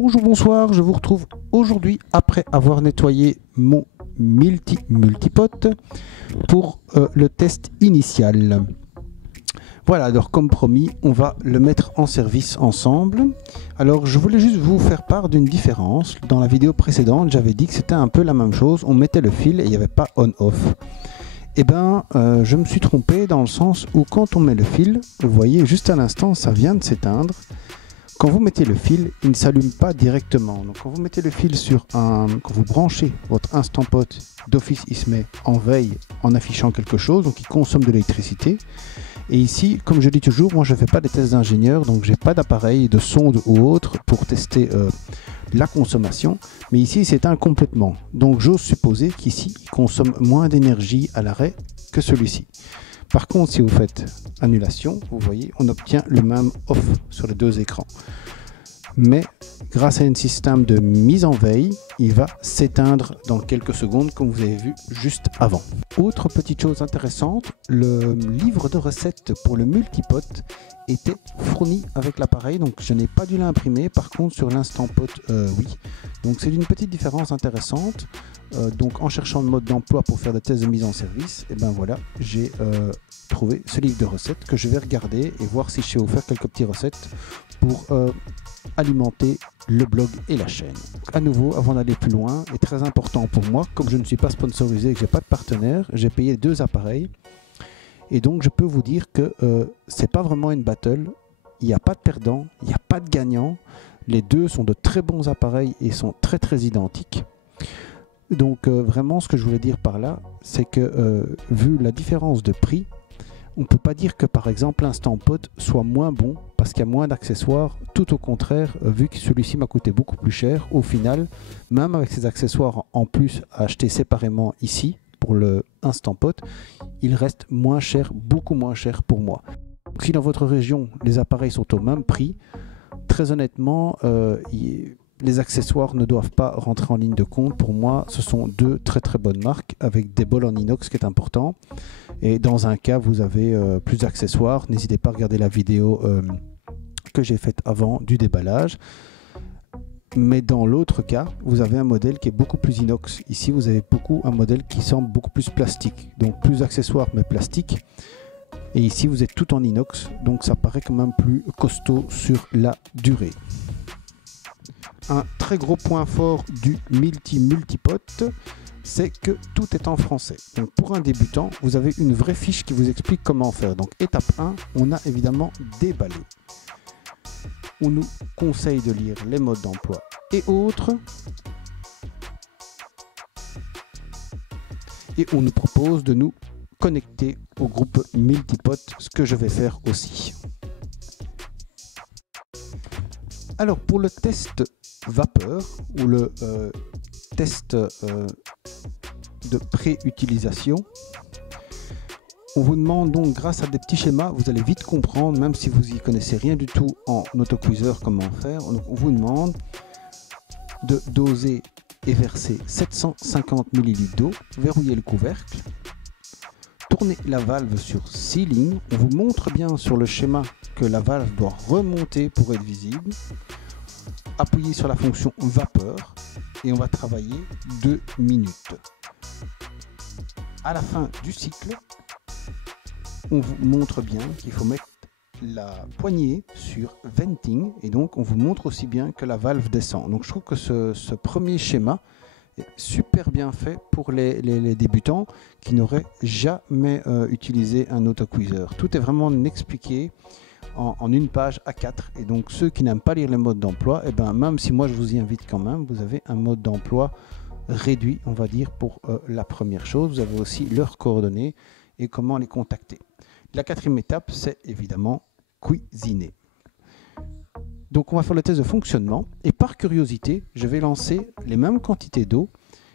Bonjour, bonsoir, je vous retrouve aujourd'hui après avoir nettoyé mon multipote pour le test initial. Voilà, alors comme promis, on va le mettre en service ensemble. Alors je voulais juste vous faire part d'une différence. Dans la vidéo précédente, j'avais dit que c'était un peu la même chose. On mettait le fil et il n'y avait pas on-off. Eh bien, je me suis trompé dans le sens où quand on met le fil, vous voyez juste à l'instant, ça vient de s'éteindre. Quand vous mettez le fil, il ne s'allume pas directement. Donc quand vous mettez le fil quand vous branchez votre Instant Pot, d'office il se met en veille en affichant quelque chose, donc il consomme de l'électricité. Et ici, comme je dis toujours, moi je ne fais pas des tests d'ingénieur, donc j'ai pas d'appareil, de sonde ou autre pour tester la consommation. Mais ici, il s'éteint complètement. Donc j'ose supposer qu'ici, il consomme moins d'énergie à l'arrêt que celui-ci. Par contre, si vous faites annulation, vous voyez, on obtient le même off sur les deux écrans. Mais grâce à un système de mise en veille, il va s'éteindre dans quelques secondes, comme vous avez vu juste avant. Autre petite chose intéressante, le livre de recettes pour le multipote était fourni avec l'appareil, donc je n'ai pas dû l'imprimer. Par contre, sur l'Instant Pot, oui. Donc c'est une petite différence intéressante. Donc en cherchant le mode d'emploi pour faire des tests de mise en service, et ben voilà, j'ai trouvé ce livre de recettes que je vais regarder et voir si je sais vous faire quelques petites recettes pour alimenter le blog et la chaîne. Donc, à nouveau, avant d'aller plus loin, et très important pour moi, comme je ne suis pas sponsorisé et que j'ai pas de partenaire, j'ai payé 2 appareils. Et donc je peux vous dire que c'est pas vraiment une battle, il n'y a pas de perdant, il n'y a pas de gagnant. Les deux sont de très bons appareils et sont très identiques. Donc vraiment ce que je voulais dire par là, c'est que vu la différence de prix, on ne peut pas dire que par exemple l'Instant Pot soit moins bon parce qu'il y a moins d'accessoires. Tout au contraire, vu que celui-ci m'a coûté beaucoup plus cher, au final, même avec ces accessoires en plus à acheter séparément ici pour le Instant Pot, il reste moins cher, beaucoup moins cher pour moi. Donc, si dans votre région les appareils sont au même prix, très honnêtement, les accessoires ne doivent pas rentrer en ligne de compte. Pour moi, ce sont deux très bonnes marques avec des bols en inox qui est important. Et dans un cas, vous avez plus d'accessoires. N'hésitez pas à regarder la vidéo que j'ai faite avant du déballage. Mais dans l'autre cas, vous avez un modèle qui est beaucoup plus inox. Ici, vous avez un modèle qui semble beaucoup plus plastique. Donc plus d'accessoires mais plastique. Et ici, vous êtes tout en inox. Donc ça paraît quand même plus costaud sur la durée. Un très gros point fort du multipote, c'est que tout est en français. Donc pour un débutant, vous avez une vraie fiche qui vous explique comment faire. Donc étape 1, on a évidemment déballé. On nous conseille de lire les modes d'emploi et autres. Et on nous propose de nous connecter au groupe multipote, ce que je vais faire aussi. Alors pour le test vapeur ou le test de pré-utilisation, on vous demande donc, grâce à des petits schémas, vous allez vite comprendre, même si vous n'y connaissez rien du tout en autocuiseur comment faire. On vous demande de doser et verser 750 ml d'eau, verrouiller le couvercle, tourner la valve sur 6 lignes. On vous montre bien sur le schéma que la valve doit remonter pour être visible. Appuyez sur la fonction vapeur et on va travailler 2 minutes. À la fin du cycle, on vous montre bien qu'il faut mettre la poignée sur venting et donc on vous montre aussi bien que la valve descend. Donc je trouve que ce premier schéma est super bien fait pour les débutants qui n'auraient jamais utilisé un autocuiseur. Tout est vraiment expliqué en une page A4 et donc ceux qui n'aiment pas lire les modes d'emploi, et ben même si moi je vous y invite quand même, vous avez un mode d'emploi réduit, on va dire, pour la première chose. Vous avez aussi leurs coordonnées et comment les contacter. La 4e étape, c'est évidemment cuisiner. Donc on va faire le test de fonctionnement et par curiosité, je vais lancer les mêmes quantités d'eau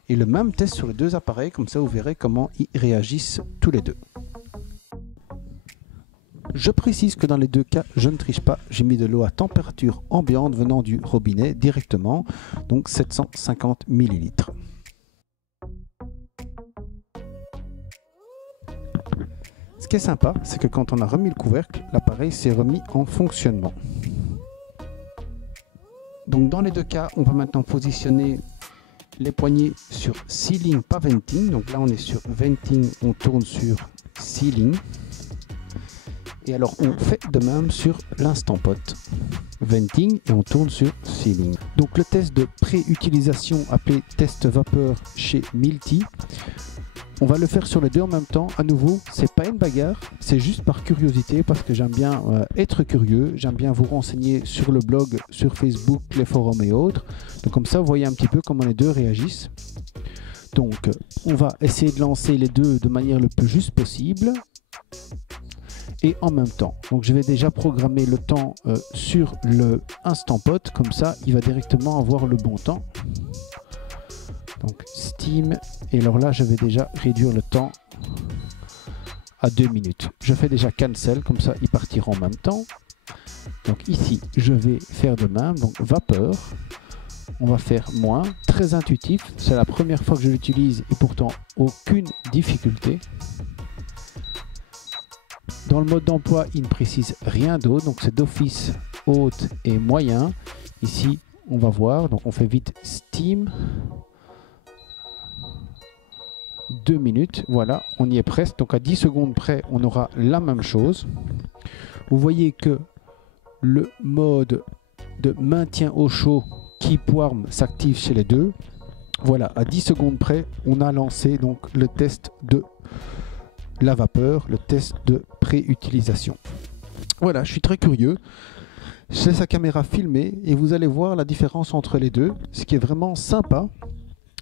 et le même test sur les deux appareils, comme ça vous verrez comment ils réagissent tous les deux. Je précise que dans les deux cas, je ne triche pas, j'ai mis de l'eau à température ambiante venant du robinet directement, donc 750 ml. Ce qui est sympa, c'est que quand on a remis le couvercle, l'appareil s'est remis en fonctionnement. Donc dans les deux cas, on va maintenant positionner les poignées sur Sealing, pas Venting. Donc là on est sur Venting, on tourne sur Sealing. Et alors on fait de même sur l'Instant Pot. Venting et on tourne sur Sealing. Donc le test de pré-utilisation appelé test vapeur chez Milty, on va le faire sur les deux en même temps. À nouveau, c'est pas une bagarre, c'est juste par curiosité parce que j'aime bien être curieux, j'aime bien vous renseigner sur le blog, sur Facebook, les forums et autres. Donc comme ça, vous voyez un petit peu comment les deux réagissent. Donc on va essayer de lancer les deux de manière le plus juste possible. Et en même temps, donc je vais déjà programmer le temps sur le Instant Pot, comme ça il va directement avoir le bon temps. Donc Steam, et alors là je vais déjà réduire le temps à 2 minutes. Je fais déjà Cancel, comme ça ils partiront en même temps. Donc ici je vais faire de même, donc vapeur, on va faire moins, très intuitif, c'est la première fois que je l'utilise et pourtant aucune difficulté. Dans le mode d'emploi, il ne précise rien d'autre, donc c'est d'office haute et moyen. Ici, on va voir, donc on fait vite Steam. 2 minutes, voilà, on y est presque. Donc à 10 secondes près, on aura la même chose. Vous voyez que le mode de maintien au chaud Keep Warm s'active chez les deux. Voilà, à 10 secondes près, on a lancé donc le test de la vapeur, le test de pré-utilisation. Voilà, je suis très curieux. Je laisse la caméra filmer et vous allez voir la différence entre les deux. Ce qui est vraiment sympa,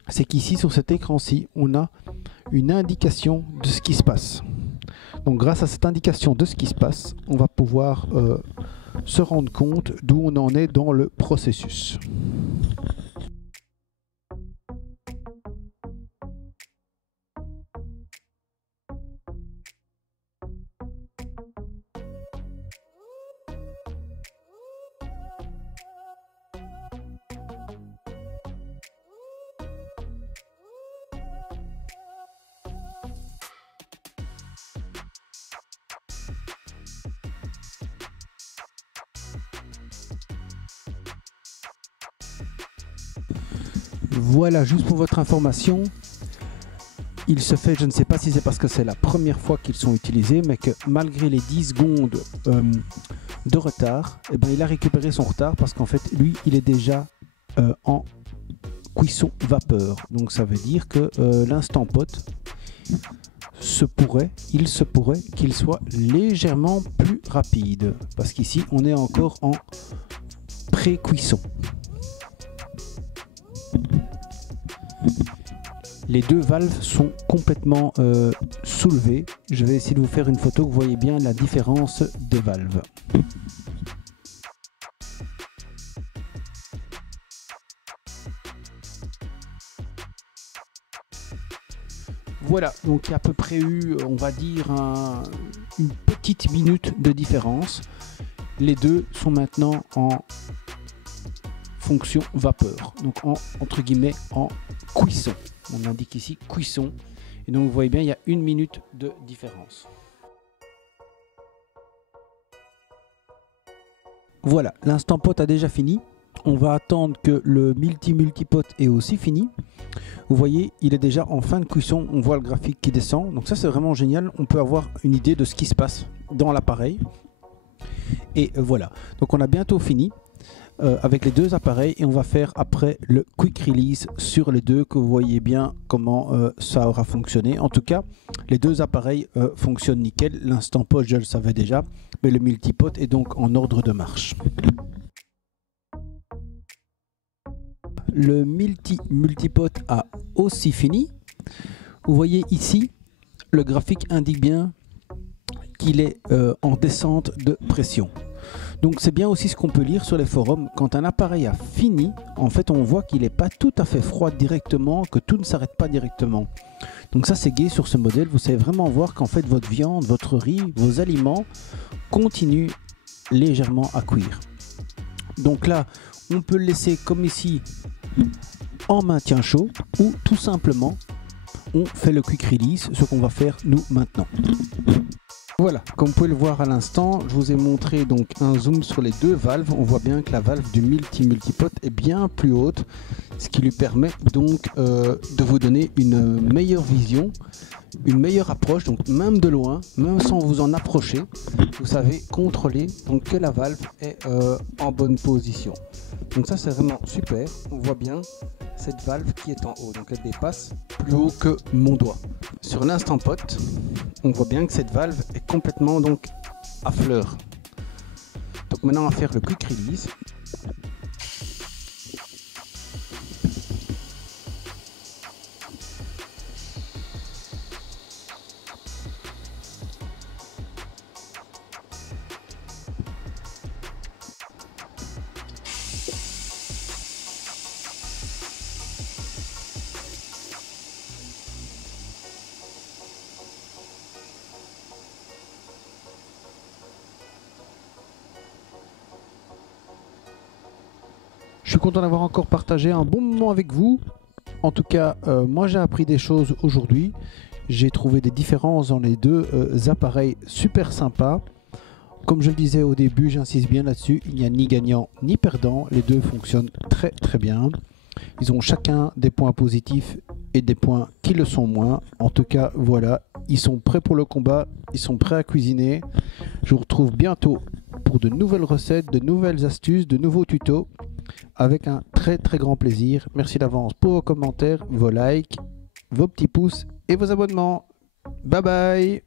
c'est qu'ici sur cet écran-ci, on a une indication de ce qui se passe. Donc grâce à cette indication de ce qui se passe, on va pouvoir se rendre compte d'où on en est dans le processus. Voilà, juste pour votre information, il se fait, je ne sais pas si c'est parce que c'est la première fois qu'ils sont utilisés, mais que malgré les 10 secondes de retard, eh ben, il a récupéré son retard parce qu'en fait, lui, il est déjà en cuisson vapeur. Donc ça veut dire que l'Instant Pot, il se pourrait qu'il soit légèrement plus rapide. Parce qu'ici, on est encore en pré-cuisson. Les deux valves sont complètement soulevées. Je vais essayer de vous faire une photo, vous voyez bien la différence des valves. Voilà, donc il y a à peu près eu, on va dire, une petite minute de différence. Les deux sont maintenant en fonction vapeur, donc entre guillemets en cuisson. On indique ici cuisson. Et donc vous voyez bien, il y a 1 minute de différence. Voilà, l'Instant Pot a déjà fini. On va attendre que le multipot est aussi fini. Vous voyez, il est déjà en fin de cuisson. On voit le graphique qui descend. Donc ça, c'est vraiment génial. On peut avoir une idée de ce qui se passe dans l'appareil. Et voilà. Donc on a bientôt fini avec les deux appareils. Et on va faire après le quick release sur les deux, que vous voyez bien comment ça aura fonctionné. En tout cas, les deux appareils fonctionnent nickel. L'Instant Pot, je le savais déjà. Mais le multipot est donc en ordre de marche. Le multipot a aussi fini. Vous voyez ici, le graphique indique bien qu'il est en descente de pression. Donc c'est bien aussi ce qu'on peut lire sur les forums. Quand un appareil a fini, en fait on voit qu'il n'est pas tout à fait froid directement, que tout ne s'arrête pas directement. Donc ça c'est gai sur ce modèle. Vous savez vraiment voir qu'en fait votre viande, votre riz, vos aliments continuent légèrement à cuire. Donc là, on peut le laisser comme ici en maintien chaud, ou tout simplement on fait le quick release, ce qu'on va faire nous maintenant. Voilà, comme vous pouvez le voir à l'instant, je vous ai montré donc un zoom sur les deux valves. On voit bien que la valve du multipot est bien plus haute, ce qui lui permet donc de vous donner une meilleure vision, une meilleure approche. Donc même de loin, même sans vous en approcher, vous savez contrôler donc que la valve est en bonne position. Donc ça c'est vraiment super. On voit bien cette valve qui est en haut, donc elle dépasse plus haut que mon doigt. Sur l'instant pot, on voit bien que cette valve est complètement donc à fleur. Donc maintenant on va faire le quick release. Je suis content d'avoir encore partagé un bon moment avec vous. En tout cas, moi j'ai appris des choses aujourd'hui. J'ai trouvé des différences dans les deux appareils super sympas. Comme je le disais au début, j'insiste bien là-dessus, il n'y a ni gagnant ni perdant. Les deux fonctionnent très très bien. Ils ont chacun des points positifs et des points qui le sont moins. En tout cas, voilà, ils sont prêts pour le combat, ils sont prêts à cuisiner. Je vous retrouve bientôt pour de nouvelles recettes, de nouvelles astuces, de nouveaux tutos. Avec un très très grand plaisir. Merci d'avance pour vos commentaires, vos likes, vos petits pouces et vos abonnements. Bye bye!